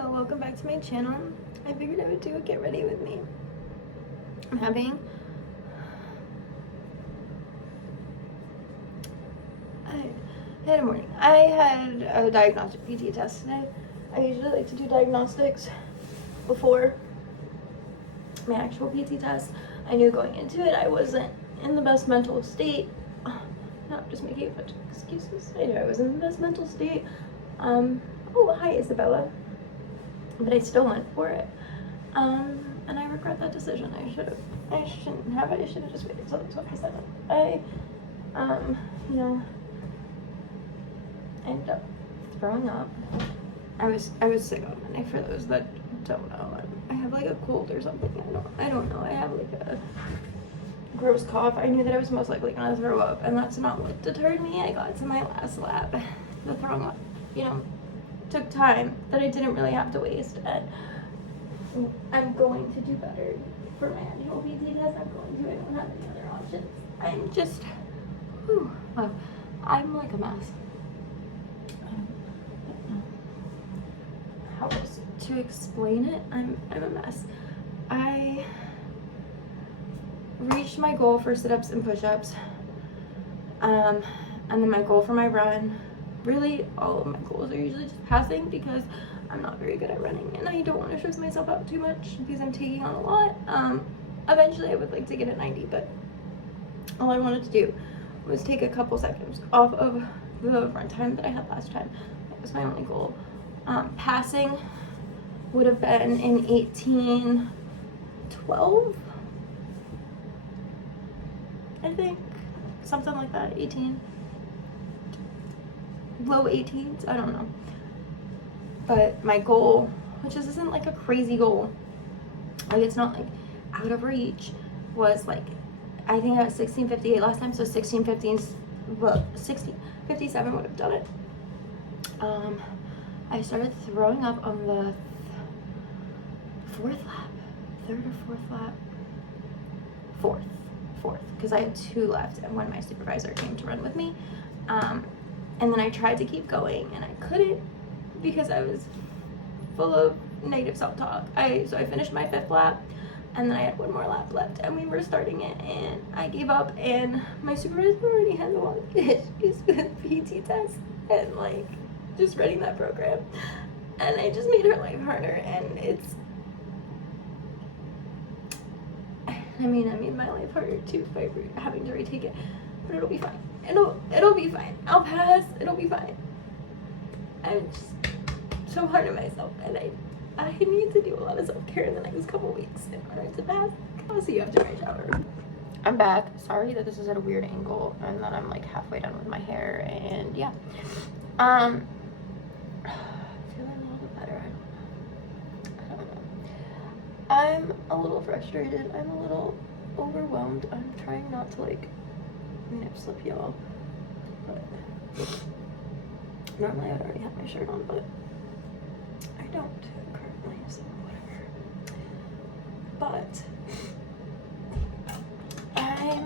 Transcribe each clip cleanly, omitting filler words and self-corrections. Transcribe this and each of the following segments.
Hello, welcome back to my channel. I figured I would do a get ready with me. I'm having I had a morning. I had a diagnostic PT test today. I usually like to do diagnostics before my actual PT test. I knew going into it I wasn't in the best mental state. Not just making a bunch of excuses. I knew I was in the best mental state. Oh, hi Isabella. But I still went for it. And I regret that decision. I shouldn't have. I should have just waited till the 27th. I ended up throwing up. I was sick on Monday. For those that don't know, I have like a cold or something. I don't know. I have like a gross cough. I knew that I was most likely gonna throw up, and that's not what deterred me. I got to my last lap. The throwing up, took time that I didn't really have to waste, and I'm going to do better for my annual PT test. I don't have any other options. I'm just, wow, I'm like a mess. How else to explain it? I'm a mess. I reached my goal for sit-ups and push-ups, and then my goal for my run. Really, all of my goals are usually just passing because I'm not very good at running, and I don't want to stress myself out too much because I'm taking on a lot. Eventually I would like to get a 90, but all I wanted to do was take a couple seconds off of the run time that I had last time. That was my only goal. Passing would have been in 18:12, I think, something like that. 18, low 18s, I don't know. But my goal, which isn't like a crazy goal, like it's not like out of reach, was like, I think I was 16:58 last time, so 16:57 would have done it. I started throwing up on the third or fourth lap, fourth, because I had 2 left, and when my supervisor came to run with me, and then I tried to keep going, and I couldn't because I was full of negative self-talk. So I finished my 5th lap, and then I had 1 more lap left, and we were starting it, and I gave up, and my supervisor already had a lot of issues with PT test and like just running that program, and I just made her life harder, and I made my life harder too by having to retake it, but it'll be fine. It'll be fine. I'll pass. It'll be fine. I'm just so hard on myself, and I need to do a lot of self-care in the next couple weeks in order to pass. I'll see you after my shower. I'm back. Sorry that this is at a weird angle and that I'm like halfway done with my hair, and yeah. Feeling a little bit better. I don't know. I'm a little frustrated. I'm a little overwhelmed. I'm trying not to like nip slip y'all, but normally I'd already have my shirt on, but I don't currently, so whatever. But I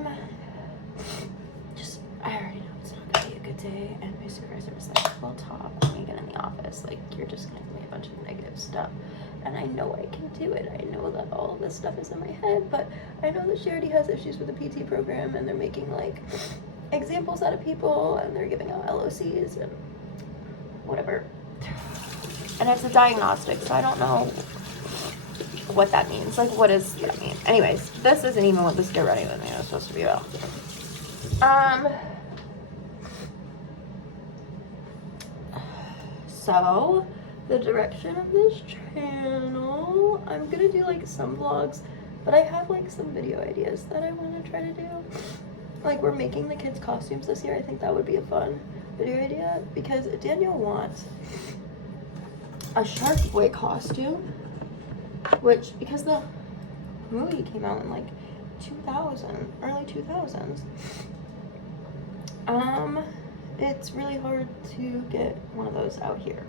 already know it's not gonna be a good day, and my supervisor was like, we'll talk when we get in the office, like you're just gonna give me a bunch of negative stuff, and I know I can do it. I know that all of this stuff is in my head, but I know that she already has issues with the PT program, and they're making like examples out of people, and they're giving out LOCs and whatever. And it's a diagnostic, so I don't know what that means. Like, what does that mean? Anyways, this isn't even what this get ready with me was supposed to be about. So the direction of this channel, I'm gonna do like some vlogs, but I have like some video ideas that I want to try to do. Like, we're making the kids costumes this year. I think that would be a fun video idea, because Daniel wants a Shark Boy costume, which, because the movie came out in like 2000, early 2000s, it's really hard to get one of those out here.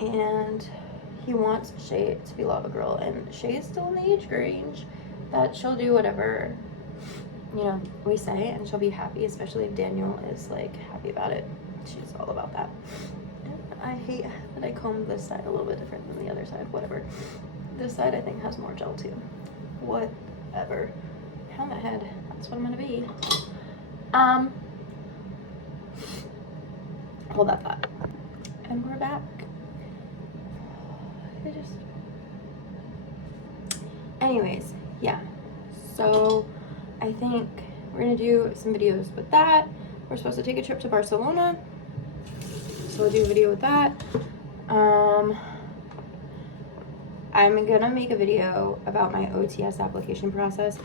And he wants Shay to be Lava Girl, and Shay is still in the age range that she'll do whatever we say, and she'll be happy, especially if Daniel is like happy about it. She's all about that. I hate that I combed this side a little bit different than the other side. Whatever. This side I think has more gel too. Whatever. Helmet head. That's what I'm gonna be. Hold that thought. And we're back. Anyways, yeah. So I think we're gonna do some videos with that. We're supposed to take a trip to Barcelona, so we'll do a video with that. I'm gonna make a video about my OTS application process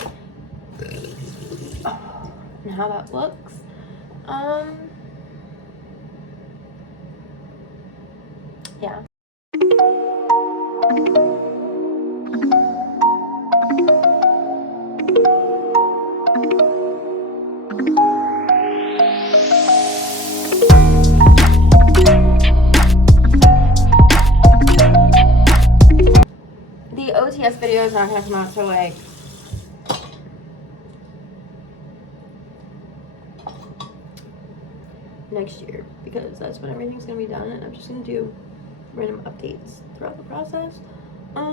and how that looks. Yeah. The OTS video is not gonna come out till like next year, because that's when everything's gonna be done, and I'm just gonna do random updates throughout the process. I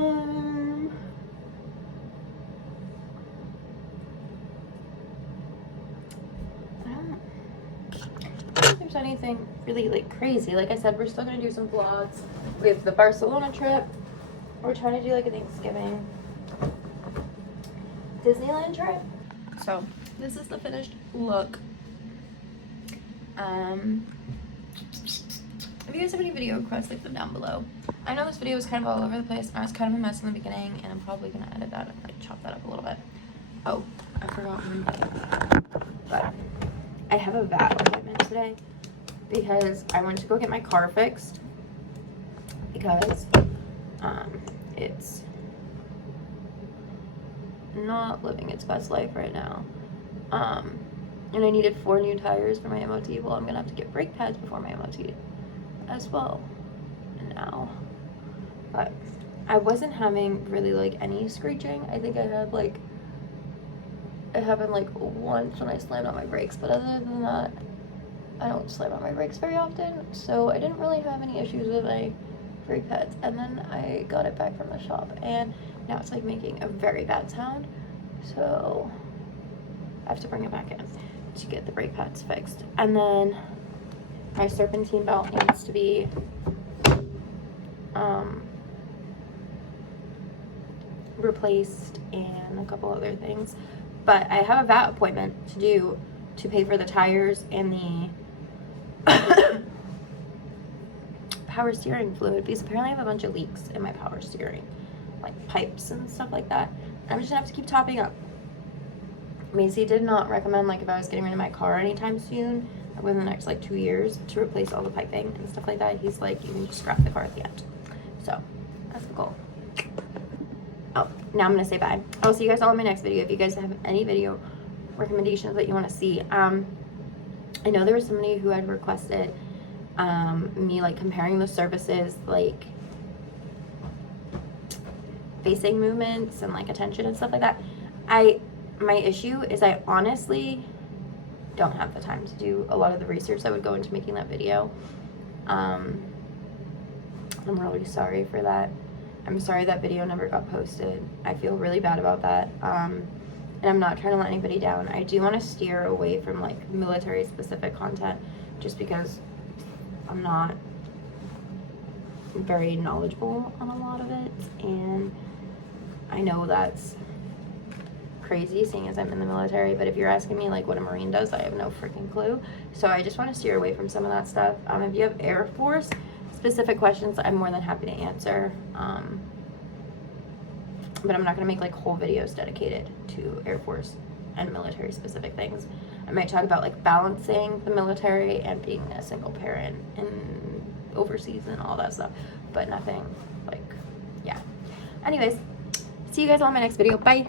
don't think there's anything really like crazy. Like I said, we're still gonna do some vlogs. We have the Barcelona trip. We're trying to do like a Thanksgiving Disneyland trip. So this is the finished look. If you guys have any video requests, leave them down below. I know this video was kind of all over the place. I was kind of a mess in the beginning, and I'm probably gonna edit that and like chop that up a little bit. Oh, I forgot one thing. But I have a VAT appointment today because I went to go get my car fixed because it's not living its best life right now. And I needed 4 new tires for my MOT. Well, I'm gonna have to get brake pads before my MOT as well now. But I wasn't having really like any screeching. I think I had like, it happened like once when I slammed on my brakes, but other than that, I don't slam on my brakes very often, so I didn't really have any issues with my brake pads. And then I got it back from the shop, and now it's like making a very bad sound, so I have to bring it back in to get the brake pads fixed. And then my serpentine belt needs to be replaced and a couple other things. But I have a VAT appointment to do to pay for the tires and the power steering fluid, because apparently I have a bunch of leaks in my power steering, like pipes and stuff like that. I'm just gonna have to keep topping up. Macy did not recommend, like, if I was getting rid of my car anytime soon, within the next like 2 years, to replace all the piping and stuff like that. He's like, you can just scrap the car at the end. So that's the goal. Oh, now I'm gonna say bye. I'll see you guys all in my next video. If you guys have any video recommendations that you want to see, I know there was somebody who had requested me like comparing the services, like facing movements and like attention and stuff like that. My issue is I honestly don't have the time to do a lot of the research that would go into making that video. I'm really sorry for that. I'm sorry that video never got posted. I feel really bad about that. And I'm not trying to let anybody down. I do want to steer away from like military specific content, just because I'm not very knowledgeable on a lot of it, and I know that's crazy seeing as I'm in the military, but if you're asking me like what a Marine does, I have no freaking clue. So I just want to steer away from some of that stuff. If you have Air Force specific questions, I'm more than happy to answer, but I'm not going to make like whole videos dedicated to Air Force and military specific things. I might talk about like balancing the military and being a single parent and overseas and all that stuff, but nothing like, yeah. Anyways, see you guys all in my next video. Bye.